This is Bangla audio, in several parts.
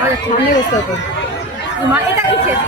সামনে বসতে হতো মা এটা কিসের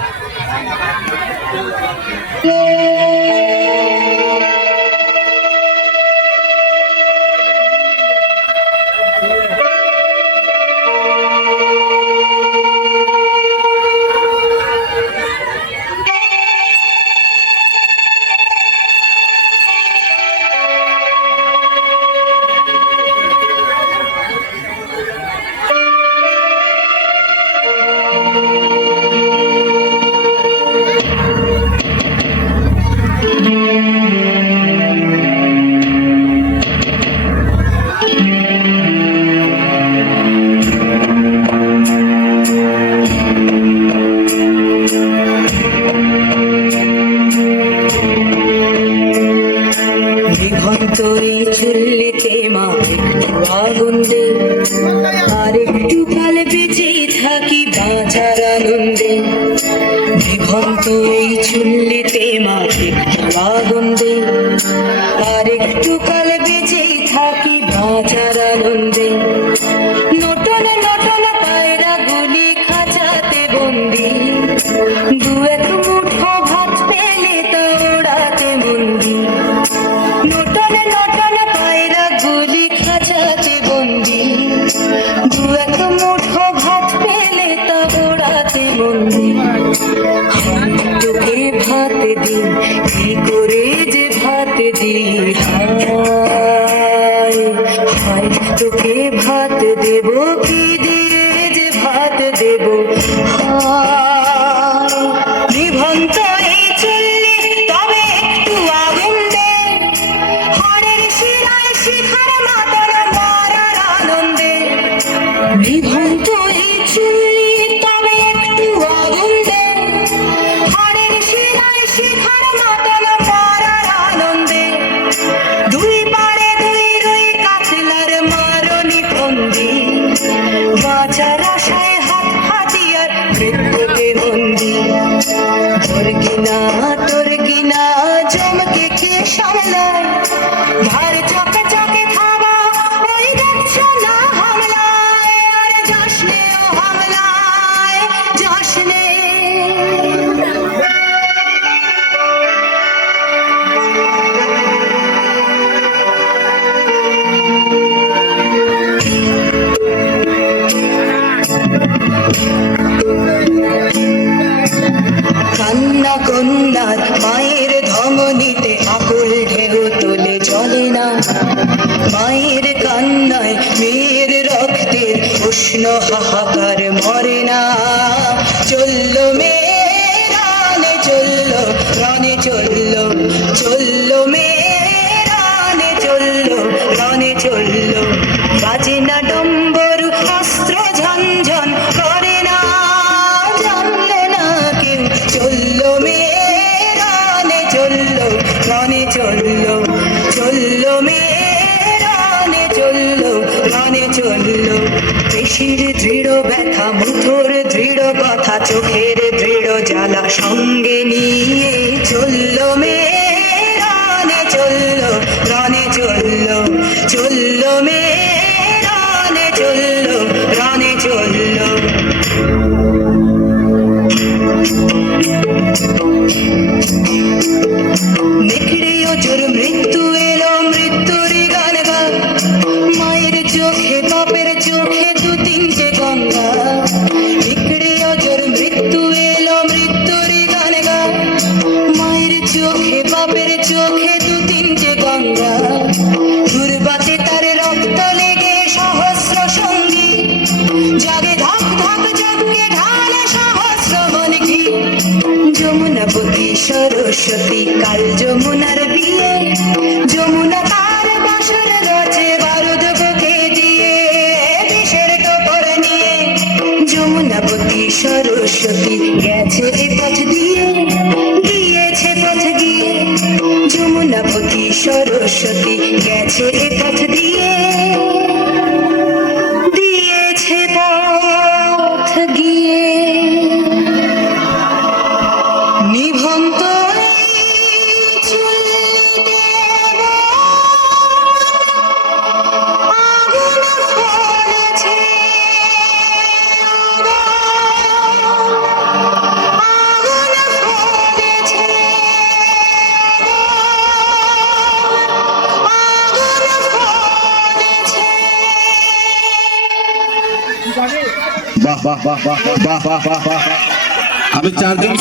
চুল্লিতে মা আগুন দে আর একটু কাল বেঁচে থাকি বাঁচার আনন্দে বিভন্ত এই চুল্লিতে মা আগুন দে আর একটু কাল বেঁচে থাকি বাঁচার আনন্দে নটন নটন পায়রা গুলি খাঁচাতে বন্দি দু এক মুঠো ভাত পেলে তো ওড়াতে মন্দি নটন নটন পায়রা গুলি খাঁচাতে বন্দি দু এক মুঠো ভাত পেলে তা ওড়াতে বন্দি তোকে ভাত দি কি করে যে ভাত দি হায় হায় তোকে ভাত দেব কি দিয়ে যে ভাত দেব হায় নিভন্ত এই চুল্লি তবে একটু আগুন দে হাড়ের শিরায় শিখার মাতন মারার আনন্দে নিভন্ত এই চুল্লি তবে একটু আগুন দে হাড়ের শিরায় শিখার মাতন মারার আনন্দে দুই পাড়ে দুই রুই কাতলার মারনি ফন্দি বাঁচার আশায় হাত হাতিয়ার মৃত্যুকে বন্দি তোর কিনা জমকে কে সামলায় ধার চকে চকে খাওয়া ওই দেখছো না হামলায় আর যাস নে ও হামলায় যাস নে কান্না কন্যার মায়ের ধমনীতে আকুল ঢেউ তোলে চলে না মায়ের কান্নায় মেয়ের রক্তের উষ্ণ হাহাকার মরে না চললো মেয়ে রানে চললো রানে চললো চললো মেয়ে রানে চললো রানে চললো বাজে না ডম্বরু অস্ত্র ঝনঝন করে না জানলে না কেউ চললো মেয়ে রানে চললো রানে চললো চললো মেয়ে রানে চললো রানে চললো পেশির দৃঢ় ব্যথা মুঠোর দৃঢ় কথা চোখের দৃঢ় জ্বালা সঙ্গে নিয়ে চললো মেয়ে রানে চললো রানে চললো চললো মেয়ে রানে চললো রানে চললো নেকড়ে অজর মৃত্যু এলো মৃত্যুরই গান গা মায়ের চোখে বাপের চোখে দু তিনটে গঙ্গা নেকড়ে অজর মৃত্যু এলো মৃত্যুরই গান গা মায়ের চোখে বাপের চোখে দু তিনটে গঙ্গা দুর্বাতে তার রক্ত লেগে সহস্র সঙ্গী জাগে ধাক ধাক যজ্ঞে ঢালে সহস্র মনকি যমুনাপতি সরস্বতী কাল যমুনার বিয়ে যমুনা তার বাসর রচে বারুদ বুকে দিয়ে বিষের টোপর নিয়ে যমুনাপতি সরস্বতী গেছে এ পথ দিয়ে দিয়েছে পথ গিয়ে যমুনাপতি সরস্বতী গেছে এ পথ দিয়ে দিয়েছে পথ গিয়ে নিভন্ত আগুন ফলেছে বাহ বাহ বাহ বাহ বাহ বাহ বাহ বাহ। আমি 4 দিন